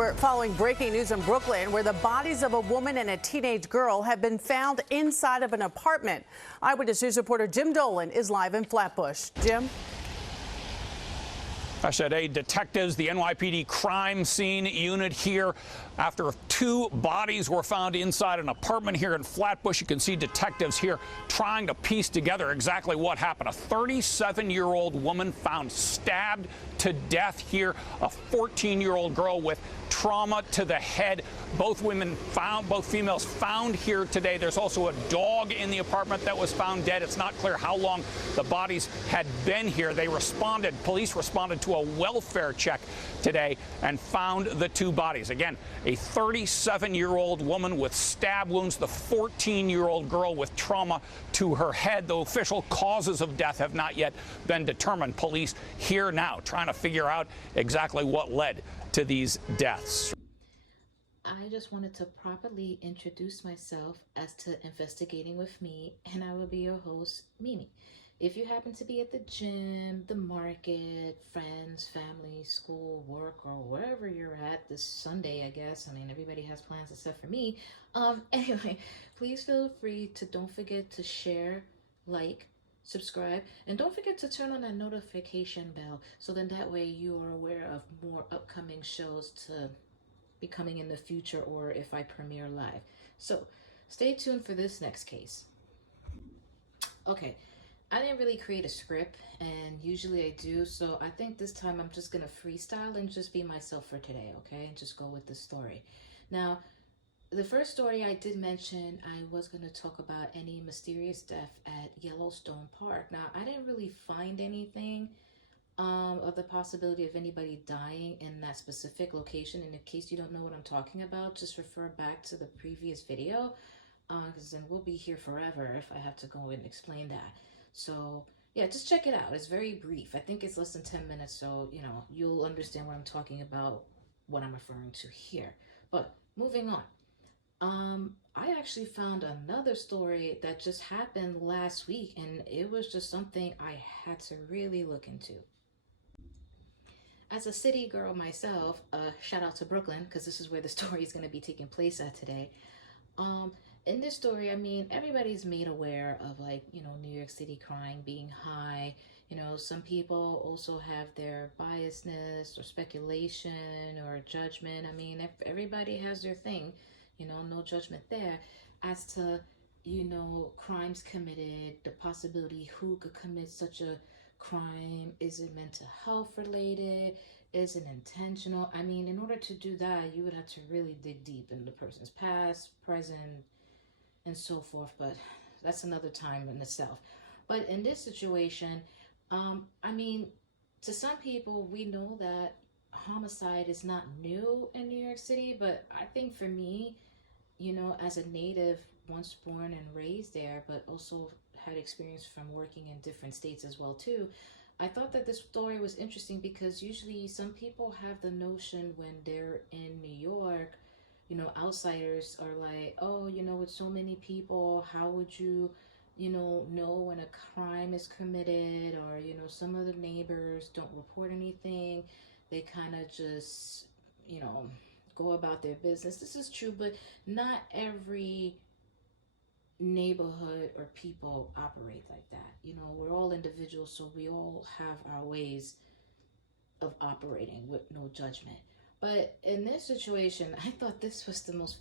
We're following breaking news in Brooklyn, where the bodies of a woman and a teenage girl have been found inside of an apartment. Eyewitness News reporter Jim Dolan is live in Flatbush. Jim? I said, detectives, the NYPD crime scene unit here. After 2 bodies were found inside an apartment here in Flatbush, you can see detectives here trying to piece together exactly what happened. A 37-year-old woman found stabbed to death here. A 14-year-old girl with trauma to the head. Both females found here today. There's also a dog in the apartment that was found dead. It's not clear how long the bodies had been here. Police responded to a welfare check today and found the 2 bodies. Again, a 37-year-old woman with stab wounds, the 14-year-old girl with trauma to her head. The official causes of death have not yet been determined. Police here now trying to figure out exactly what led to these deaths. I just wanted to properly introduce myself as to Investigating with Me, and I will be your host, Mimi. If you happen to be at the gym, the market, friends, family, school, work, or wherever you're at this Sunday, I guess. I mean, everybody has plans except for me. Anyway, please feel free to don't forget to share, like, subscribe, and don't forget to turn on that notification bell so then that way you are aware of more upcoming shows to be coming in the future or if I premiere live. So stay tuned for this next case. Okay, I didn't really create a script, and usually I do, so I think this time I'm just gonna freestyle and just be myself for today, okay, and just go with the story. Now, the first story I did mention, I was going to talk about any mysterious death at Yellowstone Park. Now, I didn't really find anything of the possibility of anybody dying in that specific location. And in case you don't know what I'm talking about, just refer back to the previous video, because then we'll be here forever if I have to go and explain that. So, yeah, just check it out. It's very brief. I think it's less than 10 minutes, so, you'll understand what I'm talking about, what I'm referring to here. But moving on. I actually found another story that just happened last week, and it was just something I had to really look into. As a city girl myself, shout out to Brooklyn, because this is where the story is going to be taking place at today. In this story, I mean, everybody's made aware of, New York City crime being high. Some people also have their biasness or speculation or judgment. I mean, everybody has their thing. No judgment there as to, crimes committed, the possibility who could commit such a crime. Is it mental health related? Is it intentional? I mean, in order to do that, you would have to really dig deep in the person's past, present, and so forth. But that's another time in itself. But in this situation, I mean, to some people, we know that homicide is not new in New York City, but I think for me, as a native, once born and raised there, but also had experience from working in different states as well too, I thought that this story was interesting because usually some people have the notion when they're in New York, outsiders are like, oh, with so many people, how would you, know when a crime is committed, or, some of the neighbors don't report anything. They kind of just, go about their business. This is true, but not every neighborhood or people operate like that. We're all individuals, so we all have our ways of operating with no judgment. But in this situation, I thought this was the most,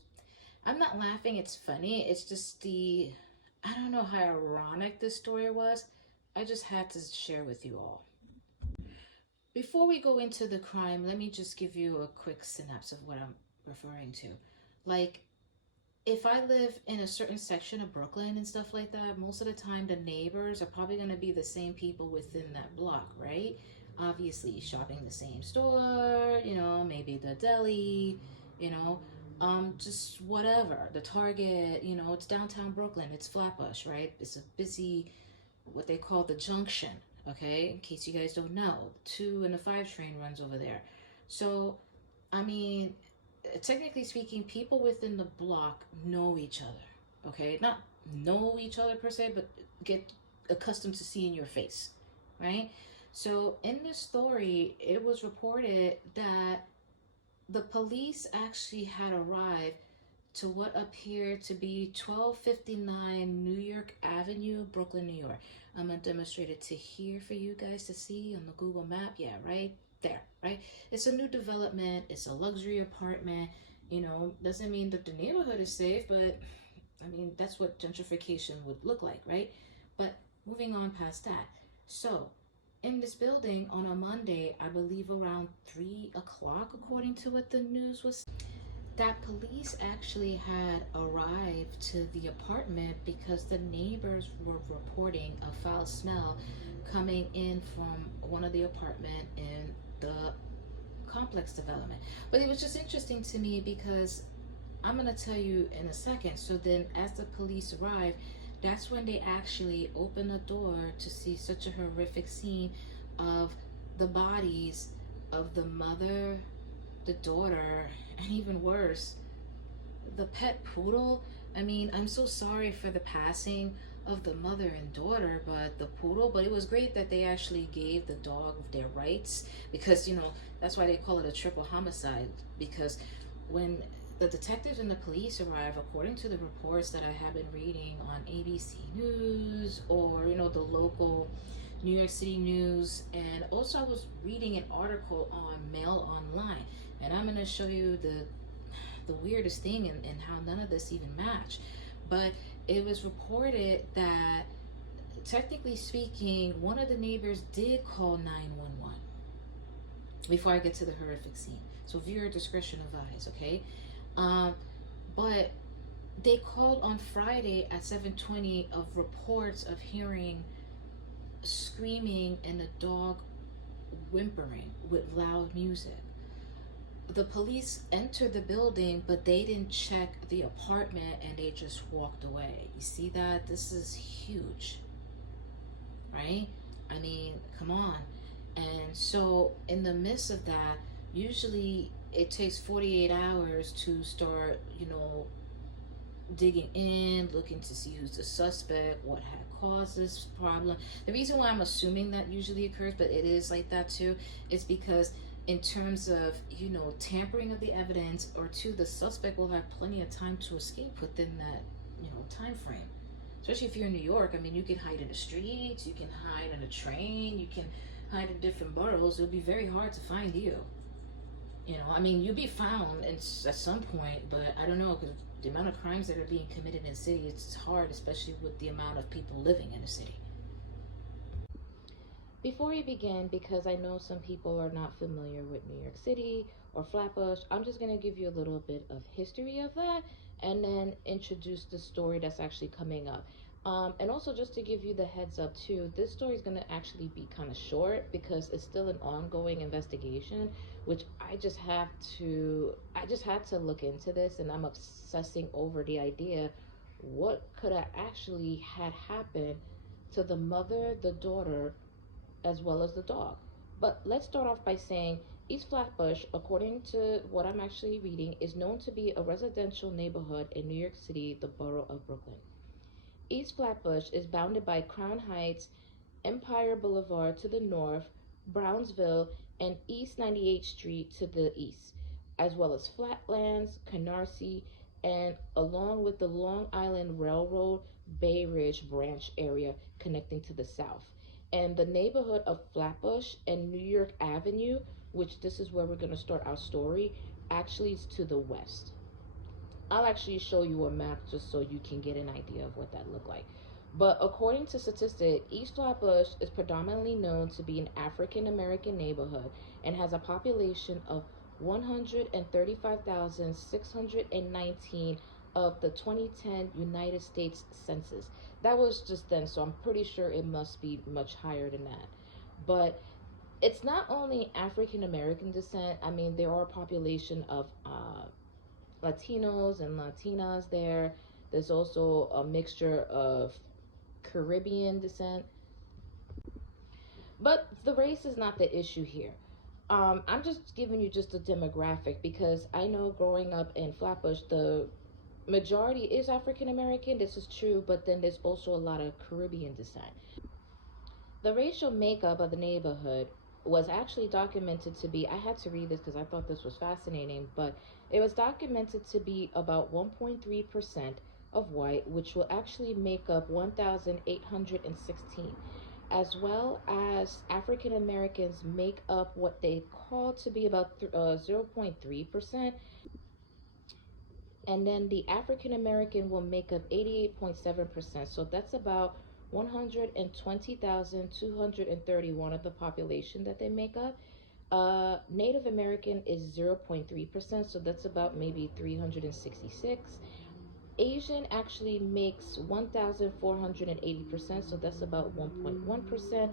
I'm not laughing, it's funny. It's just I don't know how ironic this story was. I just had to share with you all. Before we go into the crime, let me just give you a quick synopsis of what I'm referring to. Like, if I live in a certain section of Brooklyn and stuff like that, most of the time the neighbors are probably going to be the same people within that block, right? Obviously, shopping the same store, maybe the deli, just whatever. The Target, it's downtown Brooklyn, it's Flatbush, right? It's a busy, what they call the junction. Okay, in case you guys don't know, 2 and the 5 train runs over there. So, I mean, technically speaking, people within the block know each other. Okay, not know each other per se, but get accustomed to seeing your face, right? So in this story, it was reported that The police actually had arrived to what appeared to be 1259 New York Avenue, Brooklyn, New York. I'm going to demonstrate it to here for you guys to see on the Google map. Yeah, right there, right? It's a new development. It's a luxury apartment. You know, doesn't mean that the neighborhood is safe, but I mean, that's what gentrification would look like, right? But moving on past that. So, in this building on a Monday, I believe around 3 o'clock, according to what the news was, that police actually had arrived to the apartment because the neighbors were reporting a foul smell coming in from one of the apartment in the complex development. But it was just interesting to me because I'm gonna tell you in a second. So then as the police arrived, that's when they actually opened the door to see such a horrific scene of the bodies of the mother, the daughter, and even worse, the pet poodle. I mean, I'm so sorry for the passing of the mother and daughter, but the poodle, but it was great that they actually gave the dog their rights, because you know that's why they call it a triple homicide. Because when the detectives and the police arrive, according to the reports that I have been reading on ABC News or you know the local New York City news, and also I was reading an article on Mail Online, and I'm going to show you the weirdest thing and how none of this even match. But it was reported that, technically speaking, one of the neighbors did call 911 before I get to the horrific scene. So viewer discretion advised, okay? But they called on Friday at 7:20 of reports of hearing screaming and a dog whimpering with loud music. The police entered the building, but they didn't check the apartment and they just walked away. You see that? This is huge, right? I mean, come on. And so in the midst of that, usually it takes 48 hours to start, you know, digging in, looking to see who's the suspect, what had caused this problem. The reason why I'm assuming that usually occurs, but it is like that too, is because in terms of, you know, tampering of the evidence, or two, the suspect will have plenty of time to escape within that, you know, time frame. Especially if you're in New York, I mean, you can hide in the streets, you can hide in a train, you can hide in different boroughs. It'll be very hard to find you. You know, I mean, you'll be found at some point, but I don't know, because the amount of crimes that are being committed in the city, it's hard, especially with the amount of people living in the city. Before we begin, because I know some people are not familiar with New York City or Flatbush, I'm just going to give you a little bit of history of that and then introduce the story that's actually coming up. And also just to give you the heads up too, this story is going to actually be kind of short because it's still an ongoing investigation, which I just had to look into this, and I'm obsessing over the idea what could have actually had happened to the mother, the daughter, as well as the dog. But let's start off by saying East Flatbush, according to what I'm actually reading, is known to be a residential neighborhood in New York City, the borough of Brooklyn. East Flatbush is bounded by Crown Heights, Empire Boulevard to the north, Brownsville, and East 98th Street to the east, as well as Flatlands, Canarsie, and along with the Long Island Railroad Bay Ridge branch area connecting to the south. And the neighborhood of Flatbush and New York Avenue, which this is where we're going to start our story, actually is to the west. I'll actually show you a map just so you can get an idea of what that looked like. But according to statistics, East Flatbush is predominantly known to be an African American neighborhood and has a population of 135,619 of the 2010 United States Census. That was just then, so I'm pretty sure it must be much higher than that. But it's not only African American descent. I mean, there are a population of Latinos and Latinas there. There's also a mixture of Caribbean descent. But the race is not the issue here. I'm just giving you just a demographic because I know growing up in Flatbush, the majority is African American. This is true, but then there's also a lot of Caribbean descent. The racial makeup of the neighborhood was actually documented to be, I had to read this because I thought this was fascinating, but it was documented to be about 1.3% of white, which will actually make up 1,816, as well as African Americans make up what they call to be about 0.3%, and then the African American will make up 88.7%. So that's about 120,231 of the population that they make up. Native American is 0.3%, so that's about maybe 366. Asian actually makes 1,480%, so that's about 1.1%,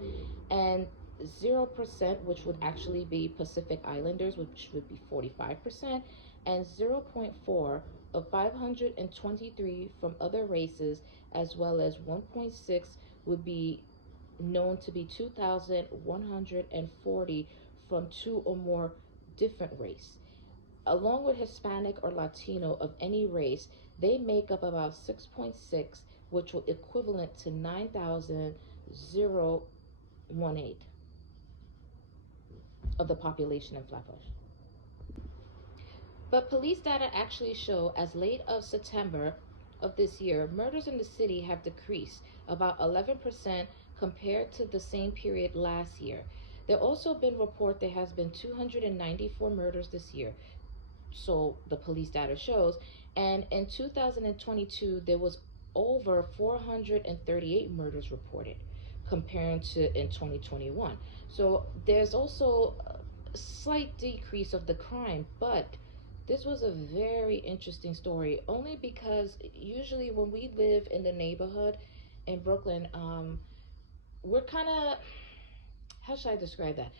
and 0%, which would actually be Pacific Islanders, which would be 45%, and 0.4 of 523 from other races, as well as 1.6 would be known to be 2,140 from two or more different race. Along with Hispanic or Latino of any race, they make up about 6.6, which will equivalent to 9,018 of the population in Flatbush. But police data actually show as late of September of this year, murders in the city have decreased about 11% compared to the same period last year. There also been report there has been 294 murders this year, so the police data shows, and in 2022 there was over 438 murders reported compared to in 2021. So there's also a slight decrease of the crime, but this was a very interesting story only because usually when we live in the neighborhood in Brooklyn, we're kind of, how should I describe that?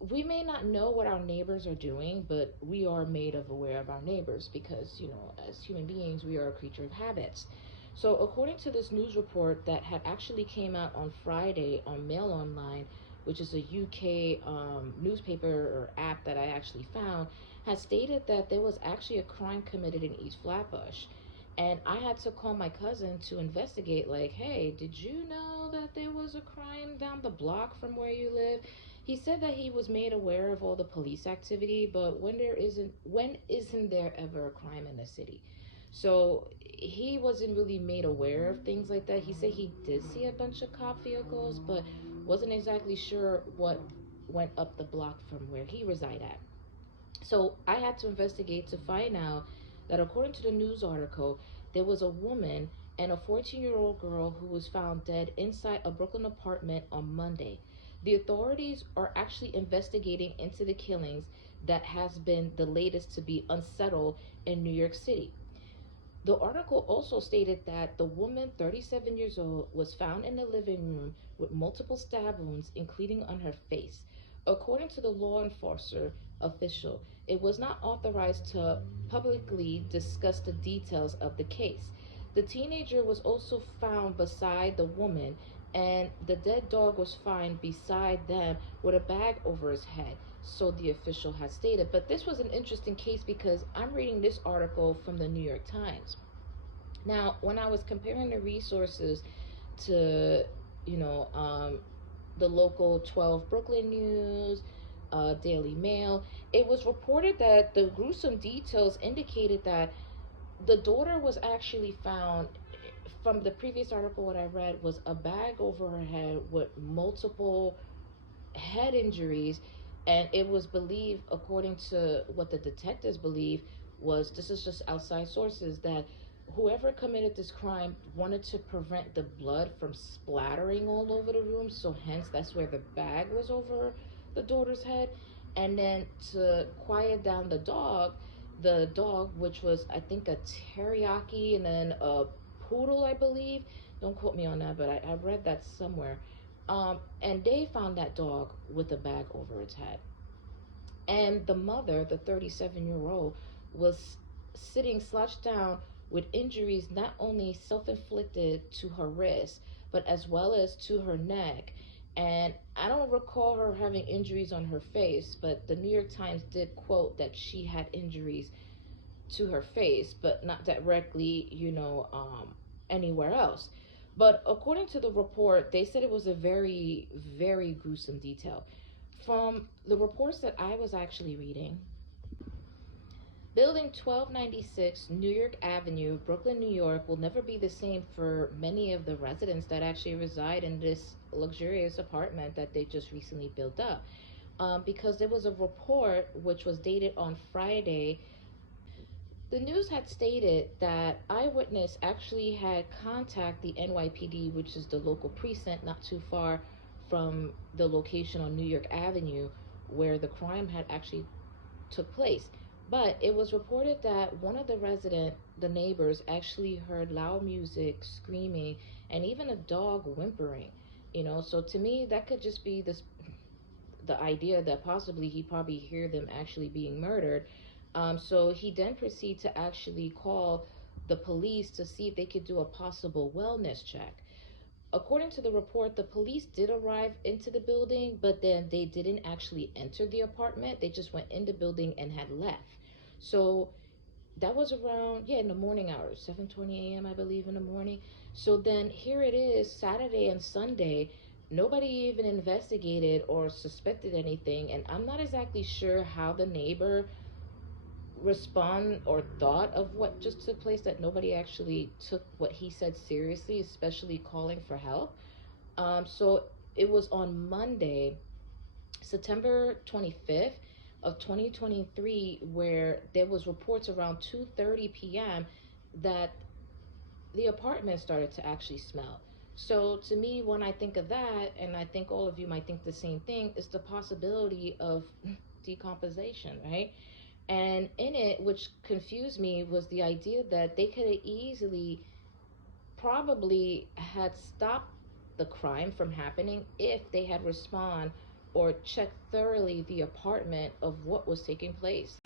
We may not know what our neighbors are doing, but we are made of aware of our neighbors because, as human beings, we are a creature of habits. So according to this news report that had actually came out on Friday on Mail Online, which is a UK newspaper or app that I actually found, has stated that there was actually a crime committed in East Flatbush. And I had to call my cousin to investigate, like, hey, did you know that there was a crime down the block from where you live? He said that he was made aware of all the police activity, but when isn't there ever a crime in the city? So he wasn't really made aware of things like that. He said he did see a bunch of cop vehicles, but wasn't exactly sure what went up the block from where he reside at. So I had to investigate to find out that according to the news article, there was a woman and a 14-year-old girl who was found dead inside a Brooklyn apartment on Monday. The authorities are actually investigating into the killings that has been the latest to be unsettled in New York City. The article also stated that the woman, 37 years old, was found in the living room with multiple stab wounds, including on her face. According to the law enforcer official, it was not authorized to publicly discuss the details of the case. The teenager was also found beside the woman, and the dead dog was found beside them with a bag over his head, so the official had stated. But this was an interesting case because I'm reading this article from the New York Times. Now, when I was comparing the resources to, the local 12 Brooklyn News, Daily Mail, it was reported that the gruesome details indicated that the daughter was actually found, from the previous article what I read, was a bag over her head with multiple head injuries, and it was believed, according to what the detectives believe, was, this is just outside sources, that whoever committed this crime wanted to prevent the blood from splattering all over the room, so hence that's where the bag was over the daughter's head. And then to quiet down the dog, which was, I think, a teriyaki and then a poodle, I believe, don't quote me on that, but I read that somewhere, and they found that dog with a bag over its head. And the mother, the 37-year-old, was sitting slouched down with injuries not only self-inflicted to her wrist, but as well as to her neck. And I don't recall her having injuries on her face, but the New York Times did quote that she had injuries to her face, but not directly, anywhere else. But according to the report, they said it was a very, very gruesome detail. From the reports that I was actually reading, Building 1296 New York Avenue, Brooklyn, New York, will never be the same for many of the residents that actually reside in this luxurious apartment that they just recently built up. Because there was a report which was dated on Friday. The news had stated that eyewitness actually had contacted the NYPD, which is the local precinct not too far from the location on New York Avenue where the crime had actually took place. But it was reported that one of the neighbors, actually heard loud music, screaming, and even a dog whimpering. So to me, that could just be the idea that possibly he probably hear them actually being murdered. So he then proceeded to actually call the police to see if they could do a possible wellness check. According to the report, the police did arrive into the building, but then they didn't actually enter the apartment. They just went in the building and had left. So that was around, yeah, in the morning hours, 7:20 a.m. I believe, in the morning. So then here it is, Saturday and Sunday. Nobody even investigated or suspected anything, and I'm not exactly sure how the neighbor respond or thought of what just took place, that nobody actually took what he said seriously, especially calling for help. So it was on Monday, September 25th of 2023, where there was reports around 2:30 p.m. that the apartment started to actually smell. So to me, when I think of that, and I think all of you might think the same thing, is the possibility of decomposition, right? And in it, which confused me, was the idea that they could have easily probably had stopped the crime from happening if they had respond or checked thoroughly the apartment of what was taking place.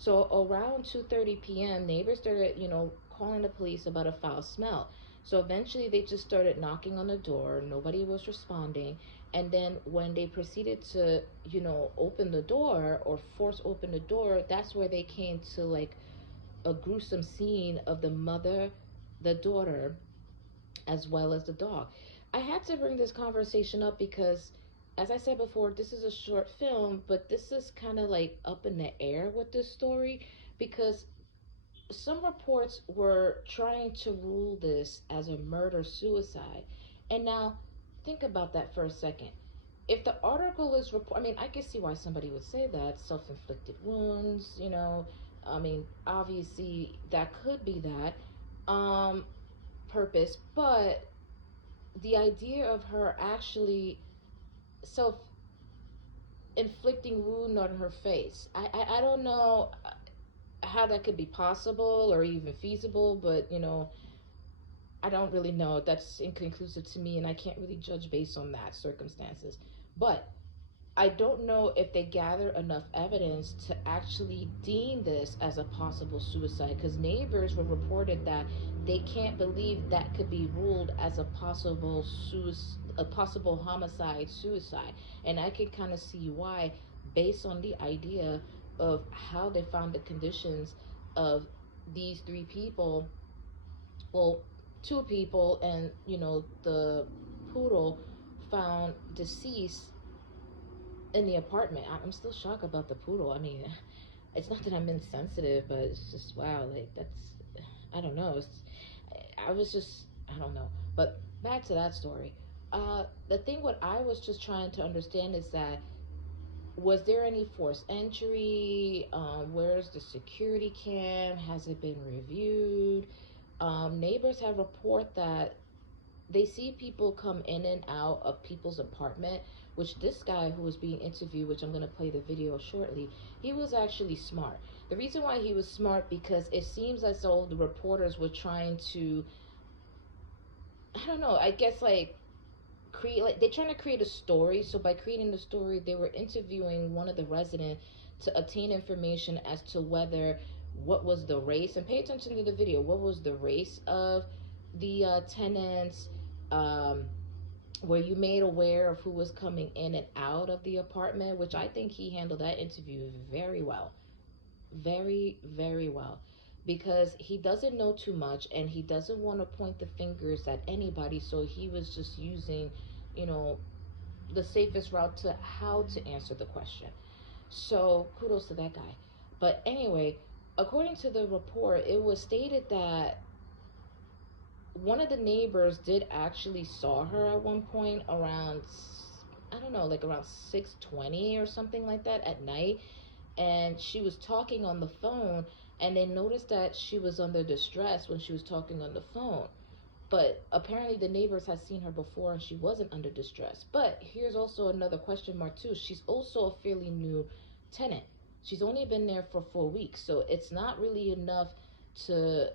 So around 2:30 p.m., neighbors started, calling the police about a foul smell. So eventually they just started knocking on the door. Nobody was responding. And then when they proceeded to, open the door or force open the door, that's where they came to like a gruesome scene of the mother, the daughter, as well as the dog. I had to bring this conversation up because, as I said before, this is a short film, but this is kind of like up in the air with this story because some reports were trying to rule this as a murder suicide. And now, think about that for a second. If the article is report, I mean, I can see why somebody would say that, self-inflicted wounds. I mean, obviously that could be that purpose, but the idea of her actually self inflicting wound on her face. I don't know how that could be possible or even feasible, but I don't really know. That's inconclusive to me, and I can't really judge based on that circumstances. But I don't know if they gather enough evidence to actually deem this as a possible suicide, because neighbors were reported that they can't believe that could be ruled as a possible a possible homicide suicide. And I can kind of see why, based on the idea of how they found the conditions of these three people, well, two people, and the poodle found deceased in the apartment. I'm still shocked about the poodle. I mean, it's not that I'm insensitive, but it's just wow. Like that's, I don't know. I was just, I don't know. But back to that story. The thing what I was just trying to understand is that, was there any forced entry? Where's the security cam? Has it been reviewed? Neighbors have report that they see people come in and out of people's apartment, which this guy who was being interviewed, which I'm going to play the video shortly, he was actually smart. The reason why he was smart, because it seems as though the reporters were trying to, I don't know, I guess like create, like they're trying to create a story. So by creating the story, they were interviewing one of the residents to obtain information as to whether, what was the race, and pay attention to the video, what was the race of the tenants. um were you made aware of who was coming in and out of the apartment, which I think he handled that interview very well, very, very well, because he doesn't know too much and he doesn't want to point the fingers at anybody. So he was just using, you know, the safest route to how to answer the question. So kudos to that guy. But anyway, according to the report, it was stated that one of the neighbors did actually saw her at one point around, I don't know, like around 6:20 or something like that at night, and she was talking on the phone, and they noticed that she was under distress when she was talking on the phone. But apparently the neighbors had seen her before and she wasn't under distress. But here's also another question mark too. She's also a fairly new tenant. She's only been there for 4 weeks, so it's not really enough to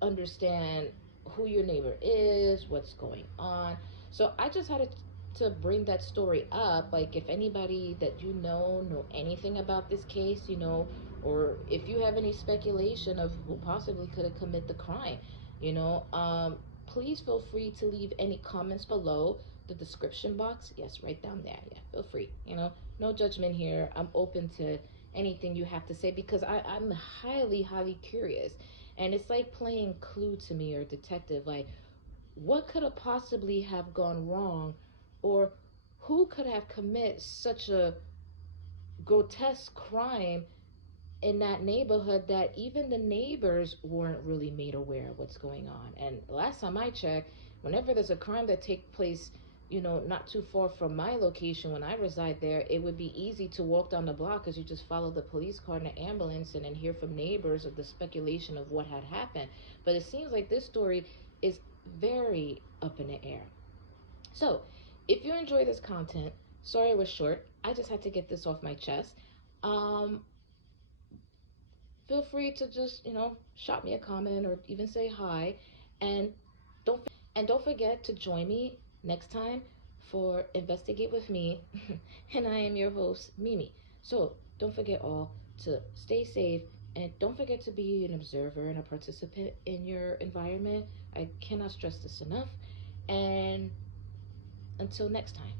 understand who your neighbor is, what's going on. So I just had to bring that story up. Like, if anybody that know anything about this case, or if you have any speculation of who possibly could have committed the crime, you know, please feel free to leave any comments below the description box. Yes, right down there. Yeah, feel free. No judgment here. I'm open to anything you have to say, because I'm highly, highly curious. And it's like playing Clue to me, or detective. Like, what could have possibly have gone wrong, or who could have committed such a grotesque crime in that neighborhood that even the neighbors weren't really made aware of what's going on. And last time I checked, whenever there's a crime that takes place, not too far from my location when I reside there, it would be easy to walk down the block, because you just follow the police car and the ambulance and then hear from neighbors of the speculation of what had happened. But it seems like this story is very up in the air. So if you enjoy this content, sorry it was short, I just had to get this off my chest. Feel free to just, shot me a comment or even say hi. And don't forget to join me next time for Investigate with me. And I am your host, Mimi. So don't forget all to stay safe, and don't forget to be an observer and a participant in your environment. I cannot stress this enough. And until next time.